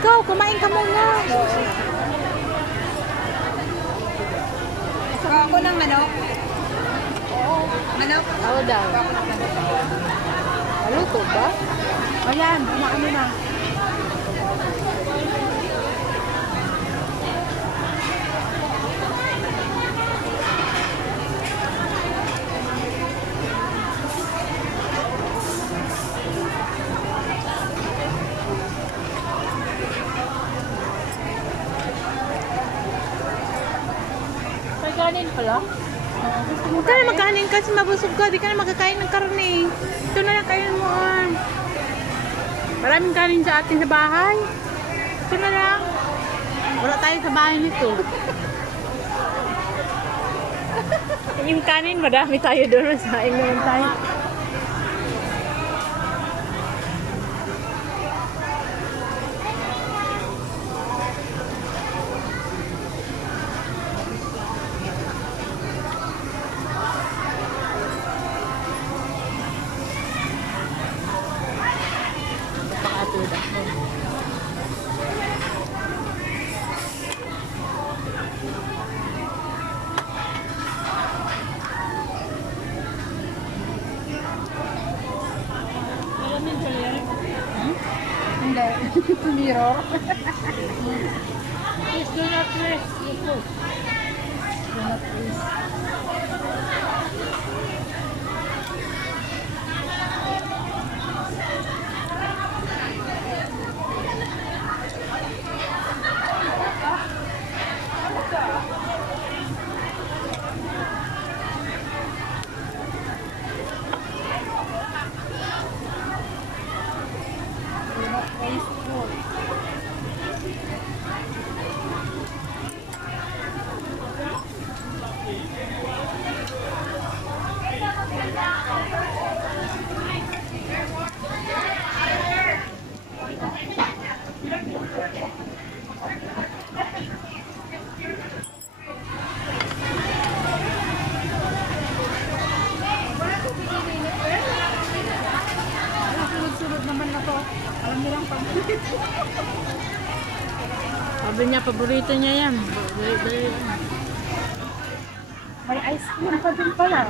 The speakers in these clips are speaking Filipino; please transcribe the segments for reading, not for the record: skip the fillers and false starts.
Ikaw, kumain ka muna. Ako ng manok. Manok? Oo daw. Maluto ba? Ayan, kumain na. May kanin pala? Huwag ka na magkanin kasi mabusog ka. Di ka na magkakain ng karne. Ito na lang kain mo. Maraming kanin sa atin sa bahay. Ito na lang. Wala tayo sa bahay nito. Yung kanin, madami tayo doon. Masaing naman tayo. Pakatulad ako. Hindi. Mirror. Please do not rest. Do not waste. Do not waste food. Sunod-sunod naman na to. Alam nilang pang Sabi niya, paborito niya yan. may ice cream pa din pala.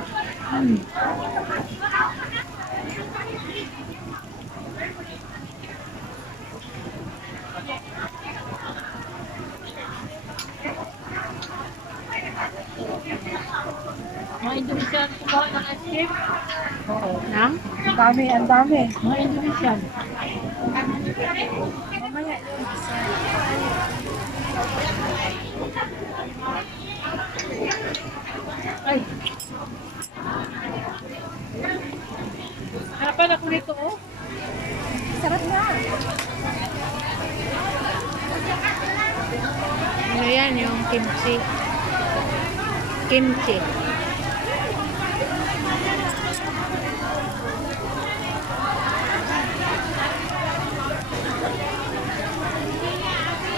Mga Indonesian kumain ng ice cream? Oo. Na? Ang dami, ang dami. Mga Indonesian. Mamaya yun. Ay. Harapan ako nito, oh. Sarap na. Ano yan, yung kimchi. Kimchi.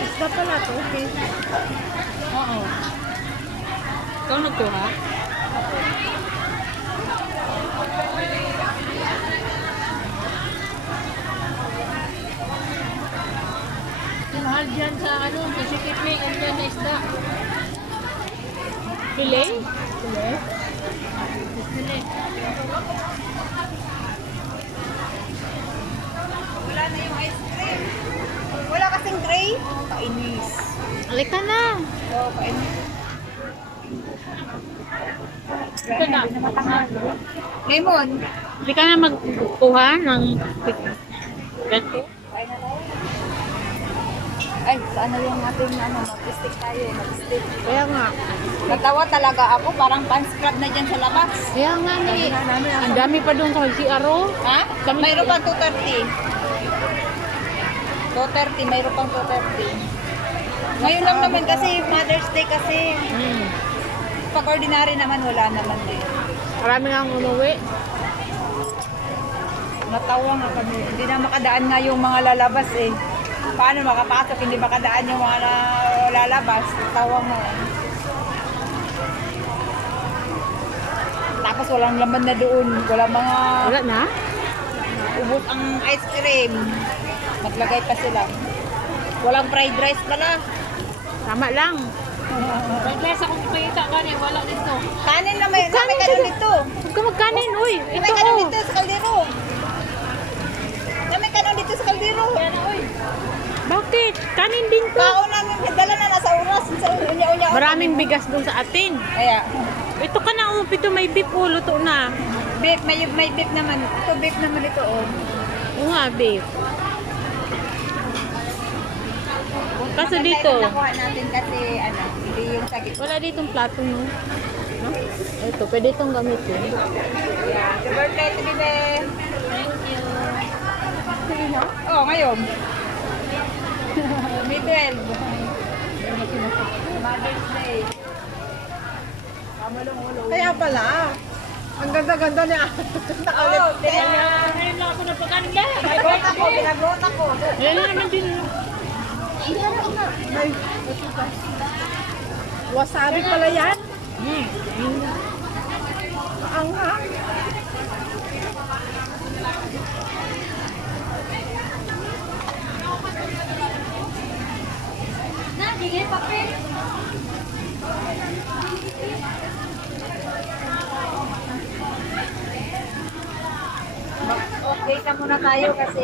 Isda pala to, okay. Oo. Ikaw nagkuha? Mahal dyan sa ano, Pacific Lake, ang dyan na isda. Filet? Filet? Filet. Wala na yung ice cream. Wala kasing tray. Kainis. Alika na! Oo, kainis. Ito na. Hindi na matanghal. Lemon. Hindi ka na magkuha ng ganito? Kain na tayo. Ay, sa ano yung ating ano, mag-stick tayo, mag-stick. Kaya nga. Natawa talaga ako, parang pan-scrub na dyan sa labas. Kaya nga ni. Ang dami pa doon sa CRO. Ha? Mayroon pang 230. 230, mayroon pang 230. Ngayon lang naman kasi Mother's Day kasi. Pag ordinary naman, wala naman din. Marami nga ang umuwi. Natawa nga kami. Hindi na makadaan nga yung mga lalabas eh. Paano makapasok, hindi makadaan yung mga lalabas. Natawa nga. Tapos walang laman na doon. Walang mga Wala na? ubos ang ice cream. Maglagay pa sila. Walang fried rice pala. Tama lang. Pagkaya sa kung kita kanin, wala dito. Kanin na may Kanin kanin ka dito. Huwag ka magkanin, uy. May Ito, kanin oh. dito sa kaldero. May kanin dito sa kaldero. Kaya na, uy. Bakit? Kanin din to. Kao namin, dala na nasa oras. Sa unya-unya. Maraming bigas dun sa atin. Kaya, Ito ka na, oh. Ito may beef, oh. Luto na. beef, may beef naman. Ito, beef naman ito, oh. Oo nga, beef. Kaso Maganda dito, yung nakuha natin kasi, ano, hindi yung sa gitna. wala ditong plato, no? No? Ito, pwede itong gamitin. Yeah. Happy birthday to Bibe. Thank you. Oh, ngayon. May 12. Mother's Day. Kaya pala, ang ganda-ganda niya. Oh, Kaya ngayon lang ako na pagkanin lahat. pinaglot ako. Ayan na naman din. May wasabi pala yan. Ang hang. Okay na muna tayo kasi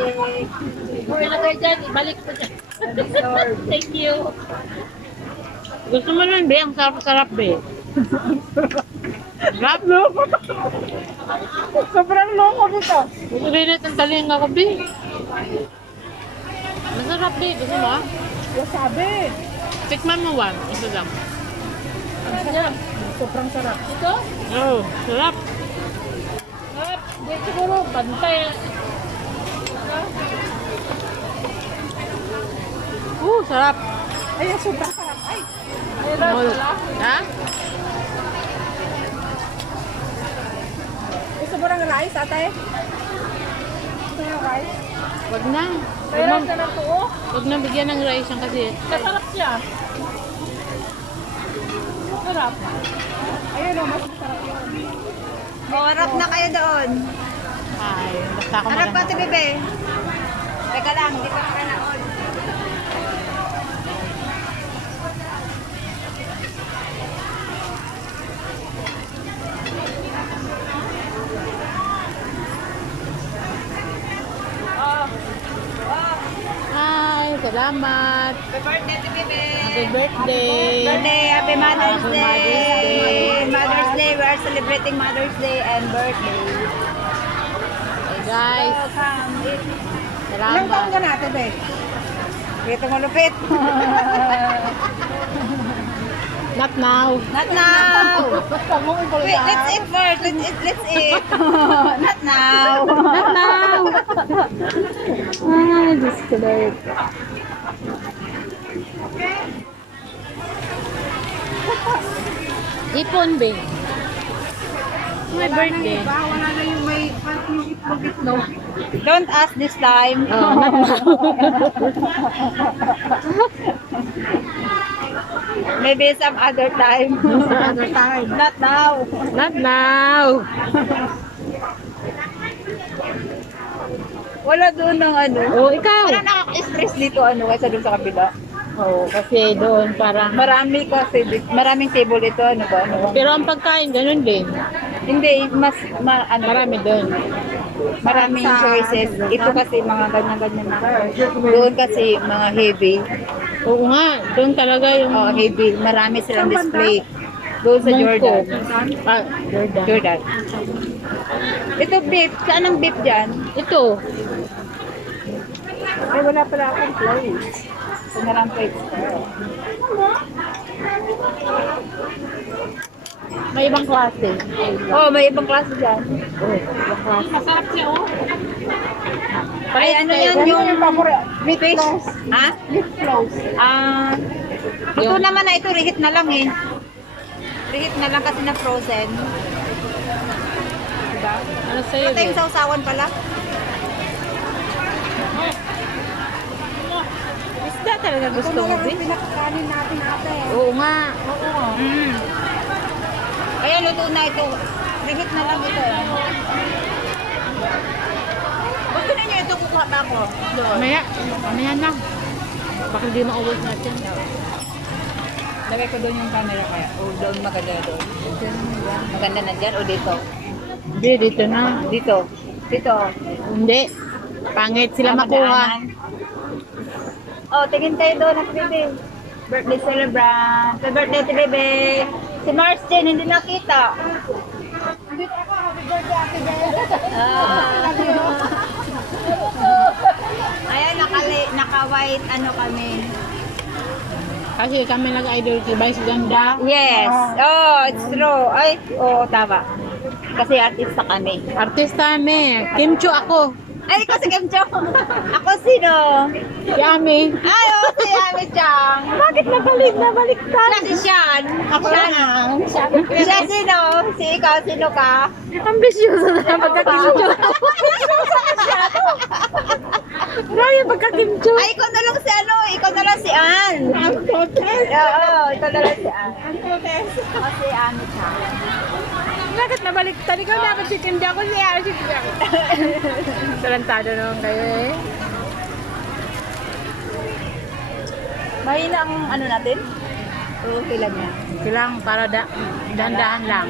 Kung ilagay dyan, ibalik ko dyan. Thank you. Gusto mo nun, be? Ang sarap-sarap, be. Sarap, no? Sobrang loko nito. Gusto rin ang taling ako, be. Masarap, be. Gusto mo, ah? Wasabi. Tikman mo, one. Ito lang. Sobrang sarap. Ito? Oo, sarap. Di siguro, bantay. Sarap. Ay, sobrang sarap. Ay, Ha? gusto mo ng rice, ate? Gusto mo ng rice? Wag na. Pero sa lang to, oh. Wag na bigyan ng rice yan kasi. Masarap siya. Sarap. Ayun o, mas masarap yun. oh, harap na kayo doon. Ay, basta ako Harap ka, malamang. Ate Bibe. Teka lang, hindi pa nakanood. Hi, salamat. Happy birthday, Ate Bibe. Happy birthday. Birthday, happy Mother's Happy Day. Mother's Day. Mother's Day, we are celebrating Mother's Day and birthday. Hey guys, Welcome. Ilang taon salamat. ka na, ate, be? Dito malupit. Not now. Not now. Huwag mong Wait, ipulga. let's eat first. Let's eat. Not now. Not now. Ay, Diyos ko Lord. Ipon, be. My birthday. Wala na yung may yung itlog-itlog. Don't ask this time. Oh, not now. Maybe some other time. Other time. Not now. Not now. Wala doon ng ano. Oh, ikaw. Wala nakaka-stress dito ano kaysa doon sa kabila. Oh, kasi doon parang... Maraming table ito ano ba? Ano ba? Pero ang pagkain, ganun din. Hindi, ano, Marami doon. maraming choices. Ito kasi mga ganyan-ganyan na. Doon kasi mga heavy. Oo nga, doon talaga yung... Oh, heavy. Marami silang display. Doon sa Jordan. Ah, Jordan. Jordan. Ito beef. Saan ang beef dyan? Ito. Ay, wala pala akong place. Ito na lang plates. May ibang klase. Oh, may ibang klase dyan. Oh, ibang klase. Masarap siya, oh. Ay, ano yan Yung yung paborito. Meat fish? close. Ha? Meat close. Ah, ito Yung- naman na ito, rehit na lang eh. Rehit na lang kasi na frozen. Diba? Ano sa'yo, Ito yung be? sausawan pala. Isda talaga Ito gusto na mo, lang be? ang pinakakanin natin, ate. Oo nga. Mm. Kaya luto na ito. Rehit na lang ito. Gusto ninyo ito kukuha ba ako? Mamaya. Mamaya lang. Baka di maubos natin. Lagay ko doon yung camera kaya. O doon maganda na doon. Maganda na dyan o dito? Hindi, dito na. Dito. Dito. Hindi. Pangit sila makuha. Oh, tingin kayo doon at bebe. Birthday celebrant. Happy birthday to bebe. Si Marsden, hindi nakita. Ayan, naka-white ano kami. Kasi kami nag-idol kay Vice Ganda. Yes. Oh, it's true. Ay, oh, tama. Kasi artista kami. Artista kami. Kim Chu ako. Ay, ikaw si Kim Chong. Ako sino? Si Ami. Ay, oh, si Ami Chang. Bakit nabalik tayo? Siya si Sean. Ako lang. Siya sino? Si ikaw, sino ka? Ambisyoso na pagka-Kim Chu. Grabe pagka-Kim Chu. Ay, ikaw na lang si ano? Ikaw na lang si Ann. Oo, ikaw na lang si Ann. Ako si Ami Chang. Bakit nabaliktad? Ikaw dapat si Kim Chu ako si Ami si Kim Chu. Talentado naman kayo eh. Mahina ang ano natin? Okay lang yan. Kailangan para dahan-dahan lang.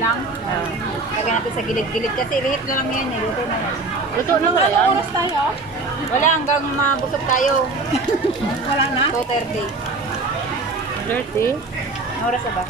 Lagyan natin sa gilid-gilid kasi rehip na lang yan eh. Luto na yan. Luto na ba yan? oras tayo? Wala, hanggang mabusog tayo. Wala na? 2:30. 30? Anong oras na ba?